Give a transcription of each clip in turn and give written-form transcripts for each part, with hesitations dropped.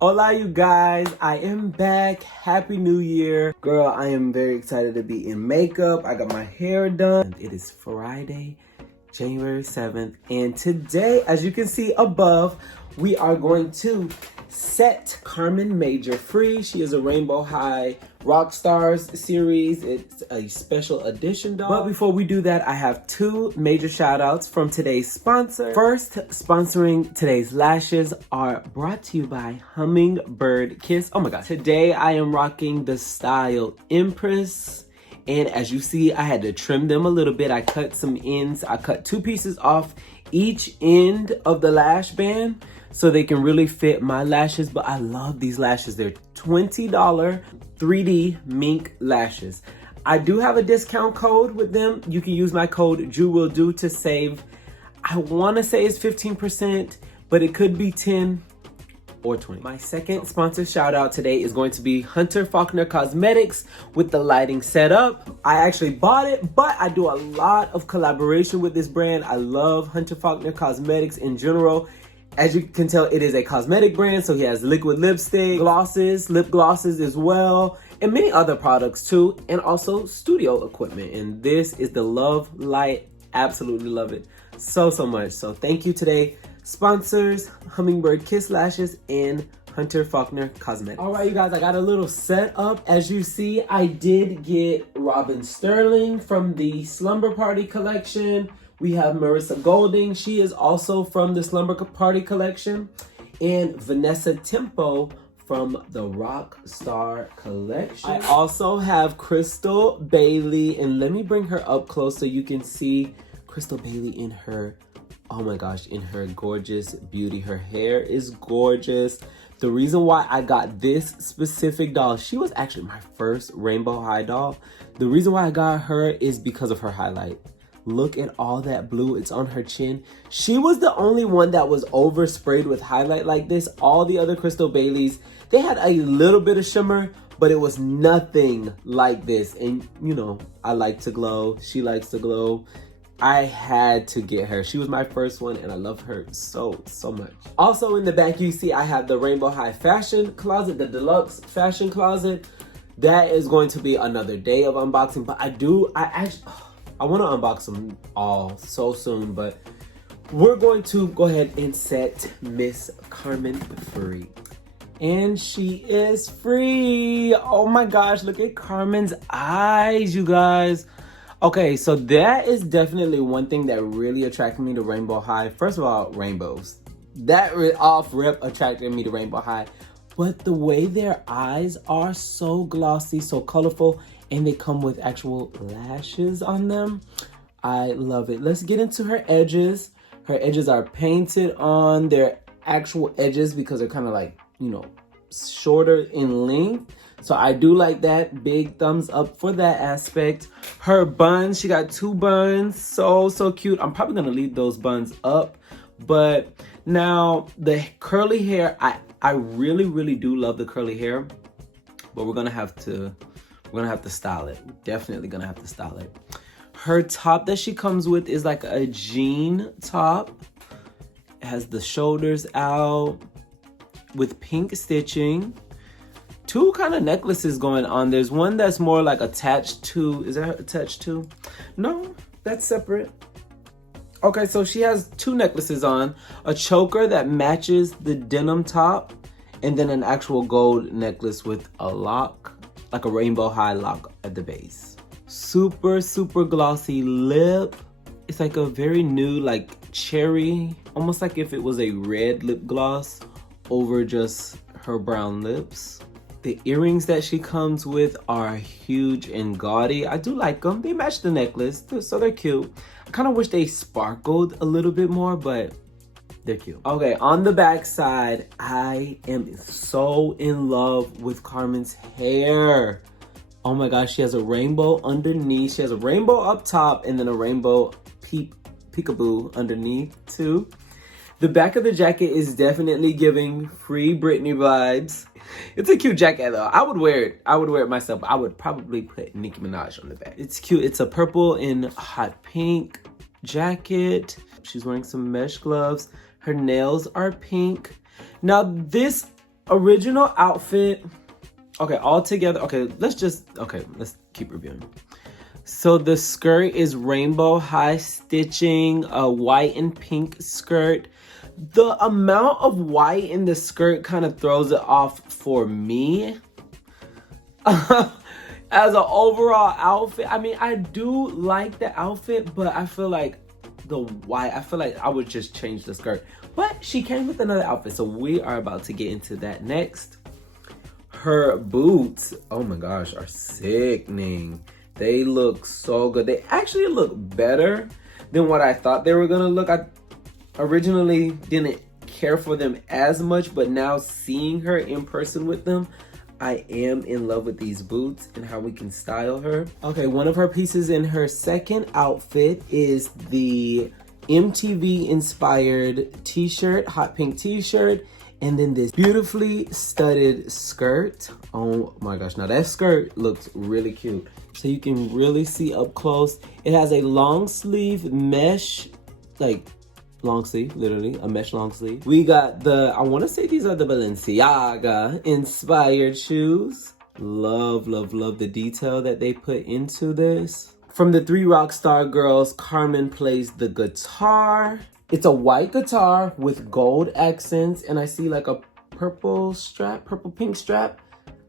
Hola, you guys. I am back. Happy New Year. Girl, I am very excited to be in makeup. I got my hair done. It is Friday, January 7th. And today, as you can see above, we are going to set Carmen Major free. She is a Rainbow High Rockstars series. It's a special edition doll. But before we do that, I have two major shout outs from today's sponsor. First, sponsoring today's lashes are brought to you by Hummingbird Kiss. Oh my gosh. Today I am rocking the style Empress. And as you see, I had to trim them a little bit. I cut some ends. I cut two pieces off each end of the lash band so they can really fit my lashes. But I love these lashes. They're $20 3D mink lashes. I do have a discount code with them. You can use my code JuWillDo to save, I want to say it's 15%, but it could be 10 or 20. My second sponsor shout out today is going to be Hunter Faulkner Cosmetics with the lighting setup. I actually bought it, but I do a lot of collaboration with this brand. I love Hunter Faulkner Cosmetics in general. As you can tell, it is a cosmetic brand, so he has liquid lipstick, glosses, lip glosses as well, and many other products too, and also studio equipment. And this is the Love Light. Absolutely love it so much. So thank you today, sponsors, Hummingbird Kiss Lashes and Hunter Faulkner Cosmetics. All right, you guys, I got a little setup. As you see, I did get Robin Sterling from the Slumber Party collection. We have Marissa Golding. She is also from the Slumber Party collection. And Vanessa Tempo from the Rockstar collection. I also have Crystal Bailey. And let me bring her up close so you can see Crystal Bailey in her, oh my gosh, in her gorgeous beauty. Her hair is gorgeous. The reason why I got this specific doll, she was actually my first Rainbow High doll. The reason why I got her is because of her highlight. Look at all that blue. It's on her chin. She was the only one that was oversprayed with highlight like this. All the other Crystal Baileys, they had a little bit of shimmer, but it was nothing like this. And you know, I like to glow. She likes to glow. I had to get her. She was my first one and I love her so much. Also in the back, you see I have the Rainbow High fashion closet, the deluxe fashion closet. That is going to be another day of unboxing, but I want to unbox them all so soon, but we're going to go ahead and set Miss Carmen free. And she is free. Oh my gosh, look at Carmen's eyes, you guys. Okay, so that is definitely one thing that really attracted me to Rainbow High. First of all, rainbows. That off rip attracted me to Rainbow High. But the way their eyes are so glossy, so colorful, and they come with actual lashes on them, I love it. Let's get into her edges. Her edges are painted on. Their actual edges because they're kind of like, you know, shorter in length. So I do like that. Big thumbs up for that aspect. Her buns, she got two buns. So cute. I'm probably gonna leave those buns up. But now the curly hair, I really do love the curly hair, but we're gonna have to style it. Definitely gonna have to style it. Her top that she comes with is like a jean top. It has the shoulders out with pink stitching. Two kind of necklaces going on. There's one that's more like attached to, is that attached to? No, that's separate. Okay, so she has two necklaces on. A choker that matches the denim top, and then an actual gold necklace with a lock, like a Rainbow High lock at the base. Super glossy lip. It's like a very new, like cherry, almost like if it was a red lip gloss over just her brown lips. The earrings that she comes with are huge and gaudy. I do like them. They match the necklace, so they're cute. I kind of wish they sparkled a little bit more, but they're cute. Okay, on the back side, I am so in love with Carmen's hair. Oh my gosh, she has a rainbow underneath. She has a rainbow up top and then a rainbow peekaboo underneath too. The back of the jacket is definitely giving Free Britney vibes. It's a cute jacket though. I would wear it. I would wear it myself. I would probably put Nicki Minaj on the back. It's cute. It's a purple and hot pink jacket. She's wearing some mesh gloves. Her nails are pink. Now this original outfit, okay, all together, okay, let's keep reviewing. So the skirt is rainbow high stitching, a white and pink skirt. The amount of white in the skirt kind of throws it off for me. As an overall outfit, I mean, I do like the outfit, but I feel like the white, I feel like I would just change the skirt. But she came with another outfit, so we are about to get into that next. Her boots, oh my gosh, are sickening. They look so good. They actually look better than what I thought they were gonna look. I originally didn't care for them as much, but now seeing her in person with them, I am in love with these boots and how we can style her. Okay, one of her pieces in her second outfit is the MTV inspired t-shirt, hot pink t-shirt, and then this beautifully studded skirt. Oh my gosh, now that skirt looks really cute. So you can really see up close. It has a long sleeve mesh, like long sleeve, literally a mesh long sleeve. We got the, I wanna say these are the Balenciaga inspired shoes. Love, love, love the detail that they put into this. From the three Rockstar girls, Carmen plays the guitar. It's a white guitar with gold accents, and I see like a purple strap, purple pink strap.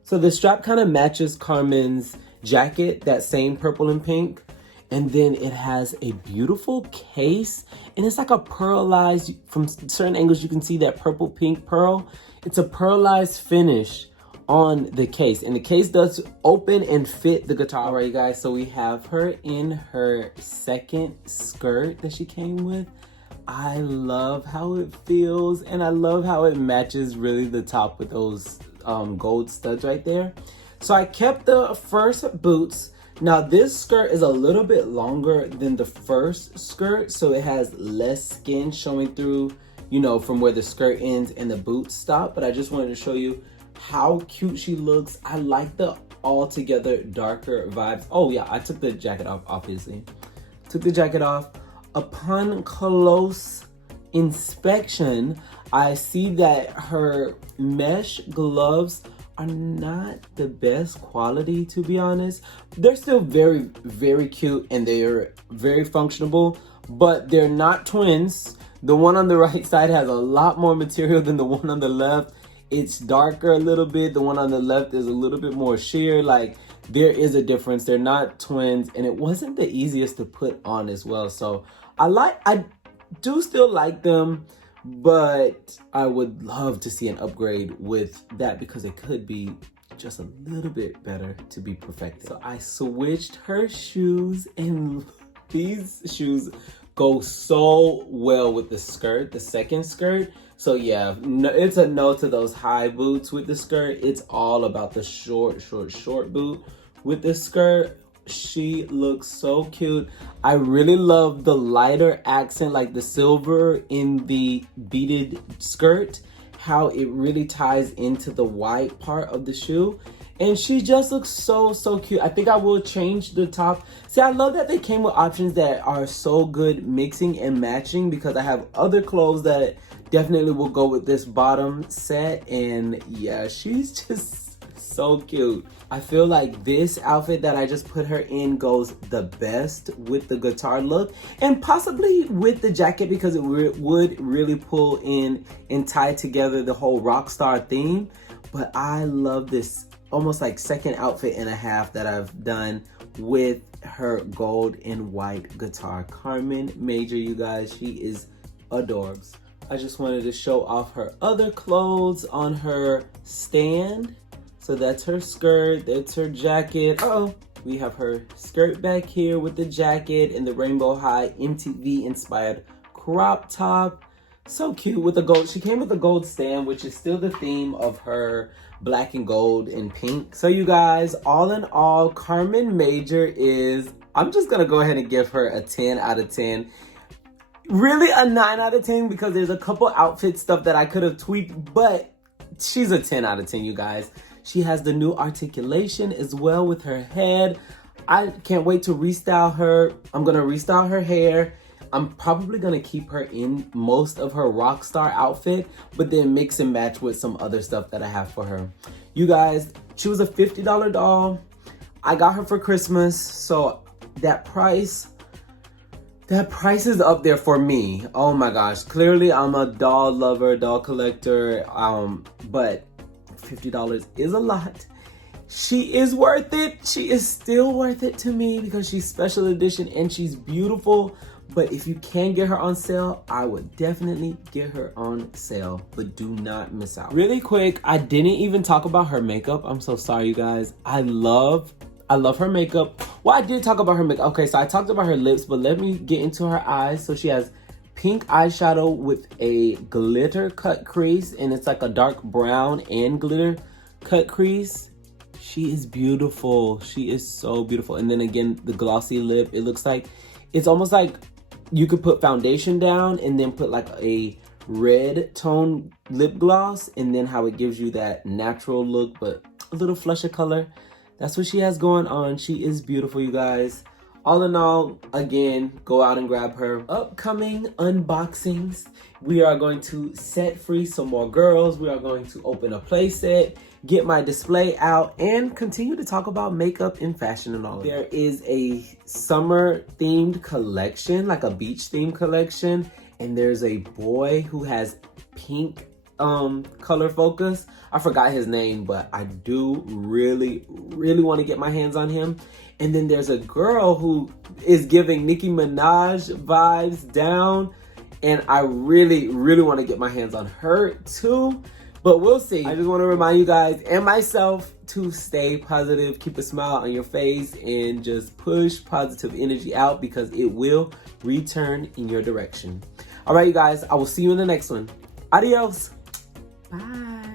So the strap kind of matches Carmen's jacket, that same purple and pink. And then it has a beautiful case, and it's like a pearlized, from certain angles you can see that purple pink pearl. It's a pearlized finish on the case, and the case does open and fit the guitar. All right, you guys, so we have her in her second skirt that she came with. I love how it feels, and I love how it matches really the top with those gold studs right there. So I kept the first boots. Now this skirt is a little bit longer than the first skirt, so it has less skin showing through, you know, from where the skirt ends and the boots stop. But I just wanted to show you how cute she looks. I like the all together darker vibes. Oh yeah, I took the jacket off, obviously. Took the jacket off. Upon close inspection, I see that her mesh gloves are not the best quality, to be honest. They're still very, very cute, and they're very functional, but they're not twins. The one on the right side has a lot more material than the one on the left. It's darker a little bit. The one on the left is a little bit more sheer. Like, there is a difference. They're not twins, and it wasn't the easiest to put on as well. So I do still like them, but I would love to see an upgrade with that because it could be just a little bit better to be perfected. So I switched her shoes, and these shoes go so well with the skirt, the second skirt. So yeah, no, it's a no to those high boots with the skirt. It's all about the short boot with the skirt. She looks so cute. I really love the lighter accent, like the silver in the beaded skirt, how it really ties into the white part of the shoe. And she just looks so, so cute. I think I will change the top. See, I love that they came with options that are so good mixing and matching, because I have other clothes that definitely will go with this bottom set. And yeah, she's just so cute. I feel like this outfit that I just put her in goes the best with the guitar look, and possibly with the jacket, because it would really pull in and tie together the whole Rockstar theme. But I love this almost like second outfit and a half that I've done with her gold and white guitar. Carmen Major, you guys, she is adorbs. I just wanted to show off her other clothes on her stand. So that's her skirt, that's her jacket. Uh-oh, we have her skirt back here with the jacket and the rainbow high MTV inspired crop top. So cute with the gold. She came with a gold stand, which is still the theme of her black and gold and pink. So you guys, all in all, Carmen Major is, I'm just gonna go ahead and give her a 10 out of 10. Really a 9 out of 10, because there's a couple outfit stuff that I could have tweaked, but she's a 10 out of 10, you guys. She has the new articulation as well with her head. I can't wait to restyle her. I'm gonna restyle her hair. I'm probably gonna keep her in most of her Rockstar outfit, but then mix and match with some other stuff that I have for her. You guys, she was a $50 doll. I got her for Christmas, so that price is up there for me. Oh my gosh. Clearly, I'm a doll lover, doll collector, but $50 is a lot. She is worth it. She is still worth it to me because she's special edition and she's beautiful. But if you can get her on sale, I would definitely get her on sale, but do not miss out. Really quick, I didn't even talk about her makeup. I'm so sorry, you guys. I love her makeup. Well, I did talk about her makeup. Okay, so I talked about her lips, but let me get into her eyes. So she has pink eyeshadow with a glitter cut crease, and it's like a dark brown and glitter cut crease. She is beautiful. She is so beautiful. And then again, the glossy lip. It looks like, it's almost like you could put foundation down and then put like a red tone lip gloss, and then how it gives you that natural look, but a little flush of color. That's what she has going on. She is beautiful, you guys. All in all, again, go out and grab her. Upcoming unboxings. We are going to set free some more girls. We are going to open a play set, get my display out, and continue to talk about makeup and fashion and all of that. There is a summer themed collection, like a beach themed collection, and there's a boy who has pink color focus. I forgot his name, but I do really want to get my hands on him. And then there's a girl who is giving Nicki Minaj vibes down, and I really want to get my hands on her too. But we'll see. I just want to remind you guys and myself to stay positive, keep a smile on your face, and just push positive energy out because it will return in your direction. All right, you guys, I will see you in the next one. Adios. Bye.